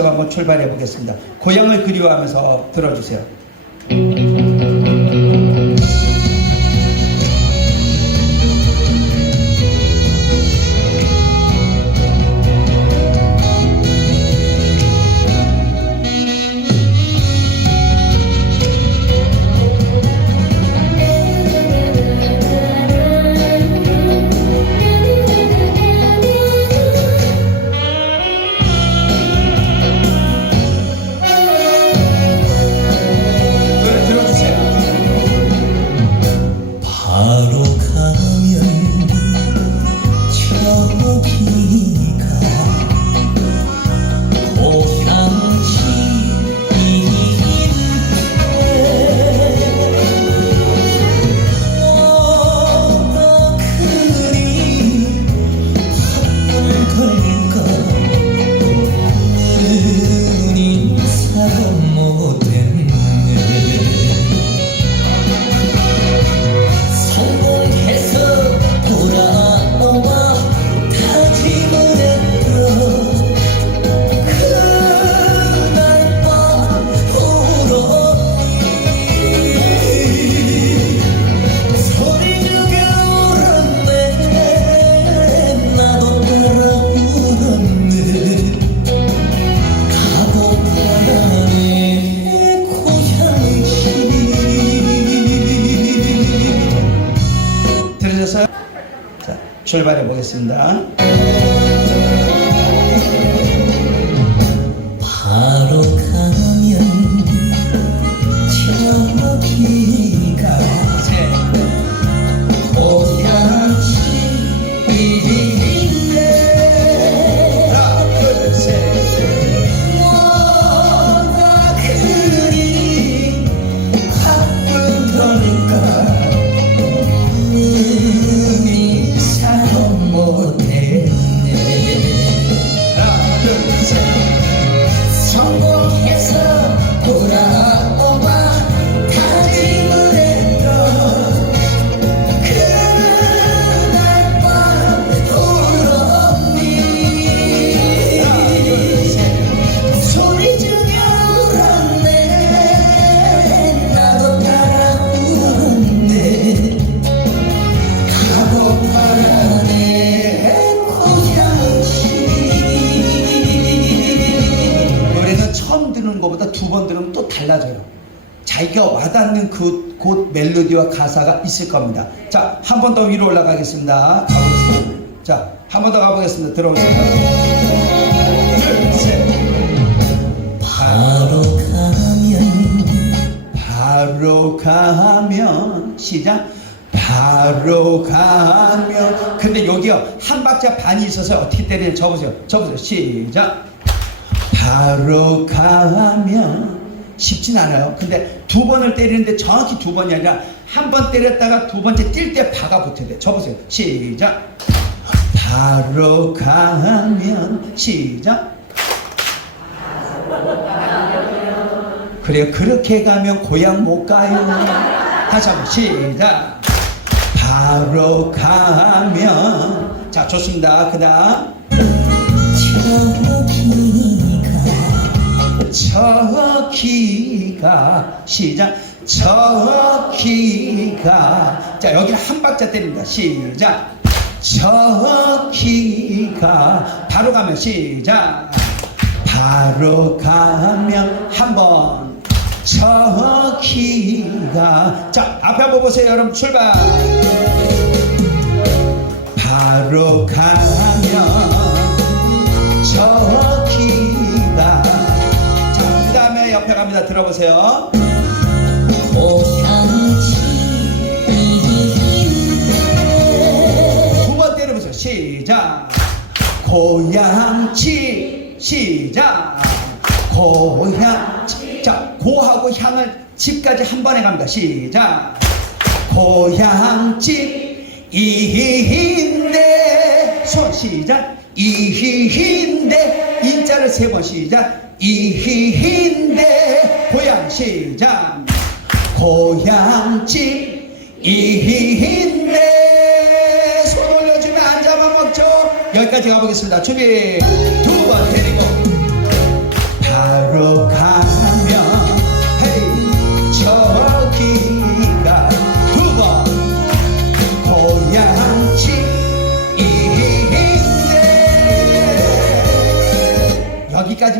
제가 한번 출발해 보겠습니다. 고향을 그리워하면서 들어주세요. 출발해 보겠습니다. 와닿는 그, 곧 멜로디와 가사가 있을 겁니다. 자, 한 번 더 위로 올라가겠습니다. 가보겠습니다. 자, 한 번 더 가보겠습니다. 들어오세요. 둘, 셋. 바로 가면 바로 가면 시작 바로 가면 근데 여기요 한 박자 반이 있어서 어떻게 때리는지 접으세요 접으세요 시작 바로 가면 쉽진 않아요 근데 두 번을 때리는데 정확히 두 번이 아니라 한 번 때렸다가 두 번째 뛸 때 바가 붙어야 돼 접으세요 시작 바로 가면 시작 그래요. 그렇게 가면 고향 못 가요. 다시 한번 시작. 바로 가면. 자, 좋습니다. 그 다음. 저기가 저기가. 시작. 저기가. 자, 여기 한 박자 때립니다. 시작. 저기가. 바로 가면 시작. 바로 가면 한 번. 저기가 자 앞에 한번 보세요 여러분 출발 바로 가면 저기 갑니다 들어보세요. 두번 때려보세요. 시작. 고향집 시작. 고향집 자 고하고 향을 집까지 한 번에 갑니다. 시작. 고향집 이인데. 손 시작. 이인데. 인자를 세 번 시작. 이인데 고향 시작 고향집 이인데. 손 올려주면 앉아만 먹죠. 여기까지 가보겠습니다. 준비 두 번 때리고. 여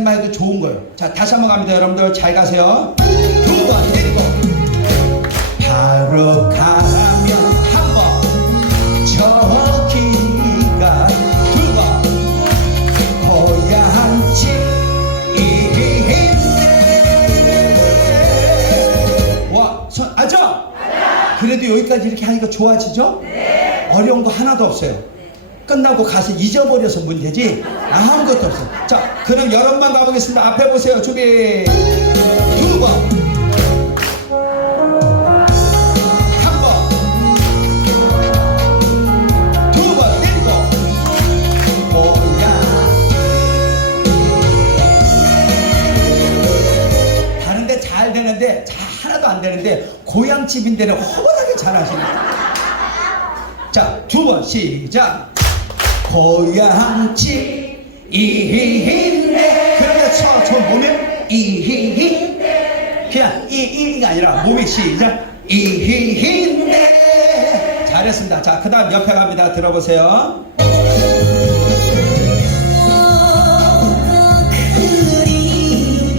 기까지만 해도 좋은 거예요. 자, 다시 한번 갑니다. 여러분들 잘 가세요. 두번 내리고 바로 가면 한 번 저기가 두 번 고향집인데 와, 손, 아죠? 그래도 여기까지 이렇게 하니까 좋아지죠? 어려운 거 하나도 없어요. 끝나고 가서 잊어버려서 문제지 아무것도 없어요. 자, 그럼 여러분만 가보겠습니다. 앞에 보세요. 준비. 두 번. 한 번. 두 번. 내리고. 뭐야. 다른데 잘 되는데 잘 하나도 안 되는데 고향집인데는 허벌하게 잘하시네. 자, 두 번 시작. 고향집 이히히네. 그러면 저, 저 몸에 이히히. 그냥 이이가 아니라 몸이 시작. 이히히네. 잘했습니다. 자, 그 다음 옆에 갑니다. 들어보세요.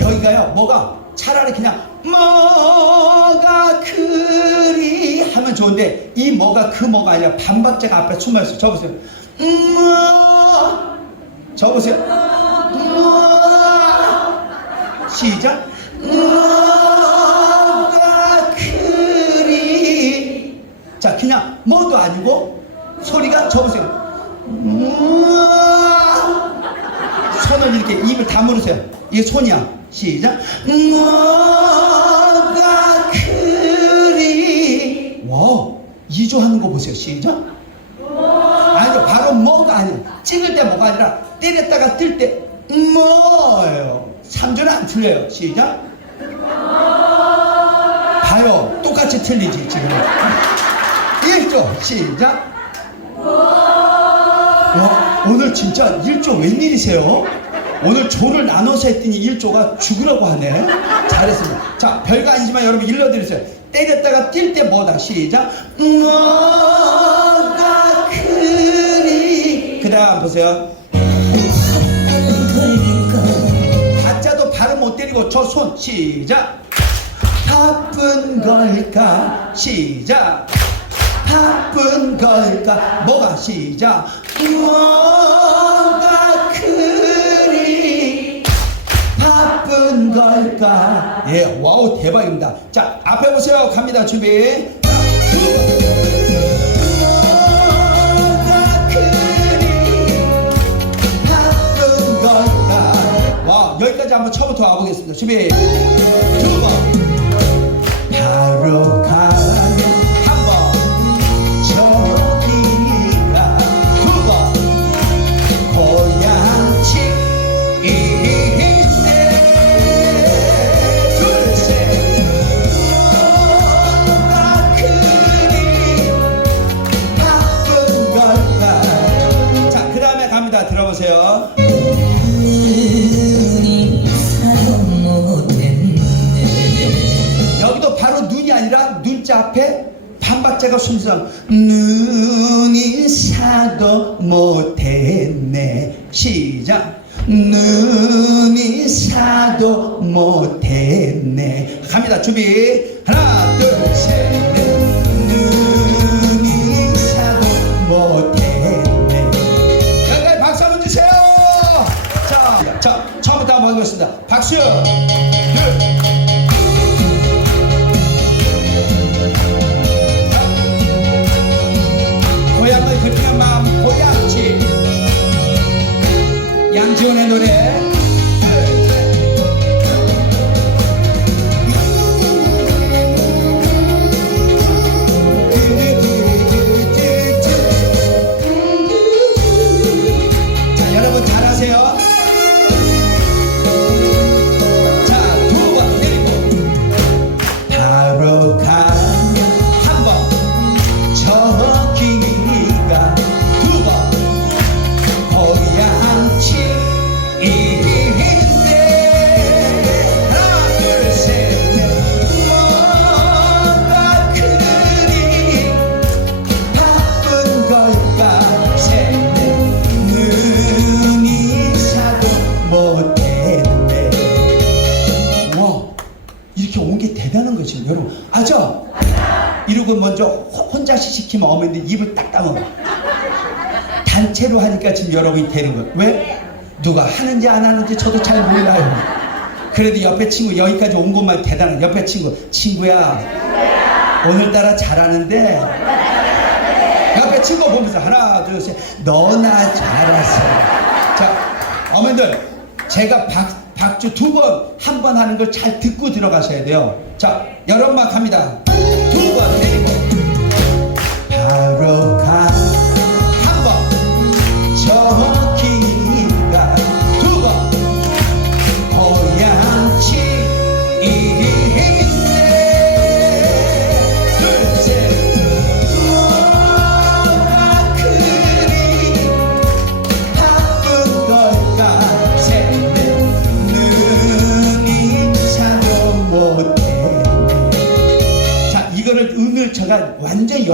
여기가요 뭐가 차라리 그냥 뭐가 그리 하면 좋은데 이 뭐가 그 뭐가 아니라 반박자가 앞에 숨어있어요 저 보세요 뭐 저보세요 뭐 시작 뭐가 그리 자 그냥 뭐도 아니고 소리가 저보세요 뭐 손을 이렇게 입을 다물으세요. 이게 손이야. 시작. 뭐가 그리. 와, 이조 하는 거 보세요. 시작. 아니에요. 찍을 때 뭐가 아니라 때렸다가 뜰 때 뭐예요. 3조는 안 틀려요. 시작. 봐요. 똑같이 틀리지, 지금. 1조. 시작. 와, 오늘 진짜 1조 웬일이세요? 오늘 조를 나눠서 했더니 1조가 죽으라고 하네. 잘했습니다. 자, 별거 아니지만 여러분 일러드리세요. 때렸다가 뛸 때 뭐다. 시작. 뭐가 그 다음 보세요. 가짜도 발음 못 때리고 저 손 시작. 바쁜 걸까? 시작. 바쁜 걸까? 뭐가 시작? 뭐가 그리 바쁜 걸까? 예 와우 대박입니다. 자 앞에 보세요. 갑니다 준비. 자, 여기까지 한번 처음부터 와보겠습니다. 준비. 두 번. 바로 가 숨서 눈이 사도 못했네. 시작. 눈이 사도 못했네. 갑니다. 준비 시키면 어머니들 입을 딱 다물어 단체로 하니까 지금 여러분이 되는 거예요 왜? 누가 하는지 안 하는지 저도 잘 몰라요. 그래도 옆에 친구 여기까지 온 것만 대단한 옆에 친구 친구야. 오늘따라 잘하는데. 옆에 친구 보면서 하나 둘 셋. 너나 잘했어 자 어머니들 제가 박, 박주 두 번 한 번 하는 걸 잘 듣고 들어가셔야 돼요. 자 여러 번 갑니다 바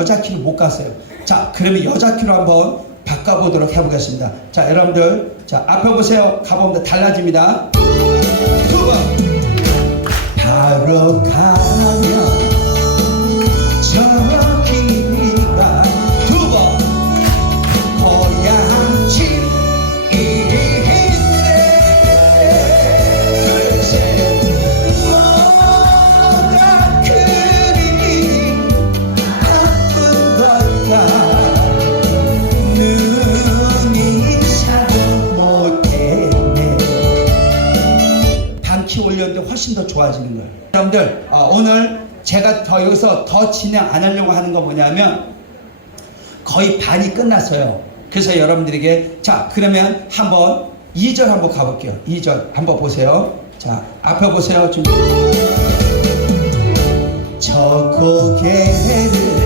여자 키로 못 갔어요. 자 그러면 여자 키로 한번 바꿔보도록 해보겠습니다. 자 여러분들 자 앞에 보세요. 가보면 달라집니다. 두 번. 바로 가면 여기서 더 진행 안 하려고 하는 건 뭐냐면 거의 반이 끝났어요. 그래서 여러분들에게 자 그러면 한번 2절 한번 가볼게요. 2절 한번 보세요. 자 앞에 보세요. 좀. 저 고개를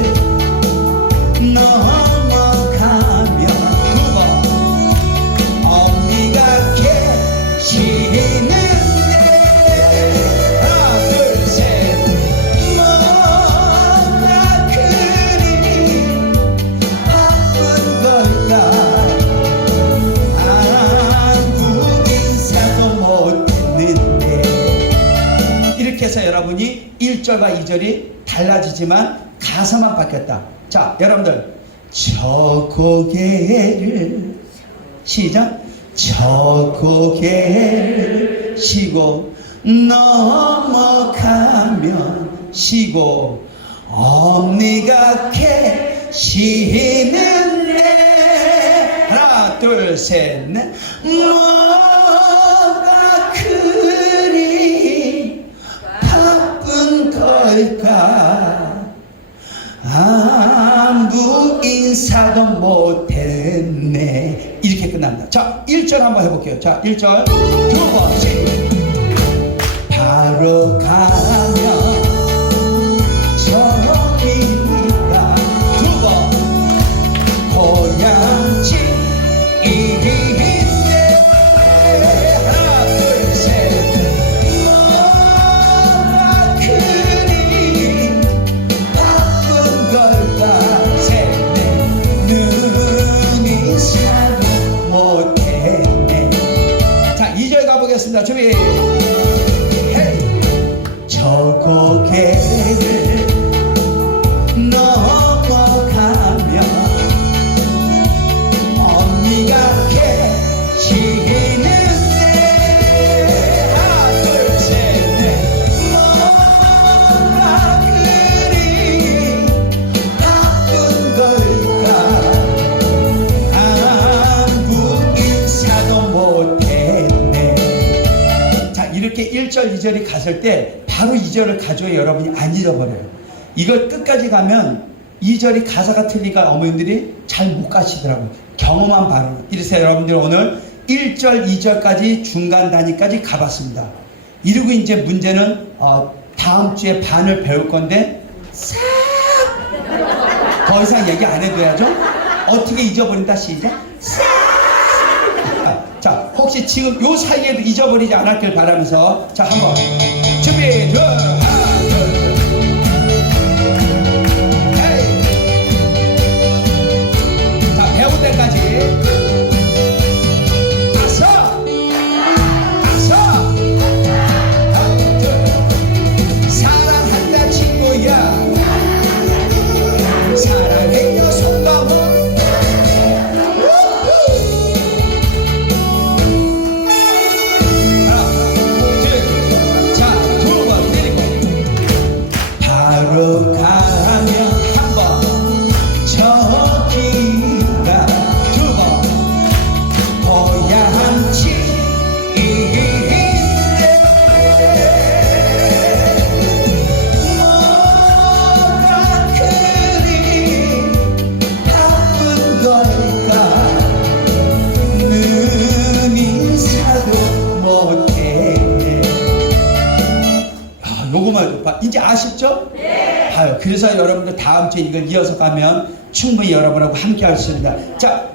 1절과 2절이 달라지지만 가사만 바뀌었다. 자 여러분들 저 고개를 시작. 저 고개를 쉬고 넘어가면 쉬고 엄니가 계시는데 하나 둘셋넷 걸까 아무 인사도 못했네. 이렇게 끝납니다. 자 1절 한번 해볼게요. 자 1절. 두 번째. 바로 저기가 2절이 갔을 때 바로 2절을 가져야 여러분이 안 잃어버려요. 이걸 끝까지 가면 2절이 가사가 틀리니까 어머님들이 잘 못 가시더라고요. 경험한 바로. 이래서 여러분들 오늘 1절 2절까지 중간 단위까지 가봤습니다. 이러고 이제 문제는 어, 다음 주에 반을 배울 건데 싹! 더 이상 얘기 안 해도야죠? 어떻게 잊어버린다 시작? 싹! 자, 혹시 지금 요 사이에도 잊어버리지 않았길 바라면서 자, 한번 준비, 둘, 다음 주에 이걸 이어서 가면 충분히 여러분하고 함께 할 수 있습니다. 자, 앞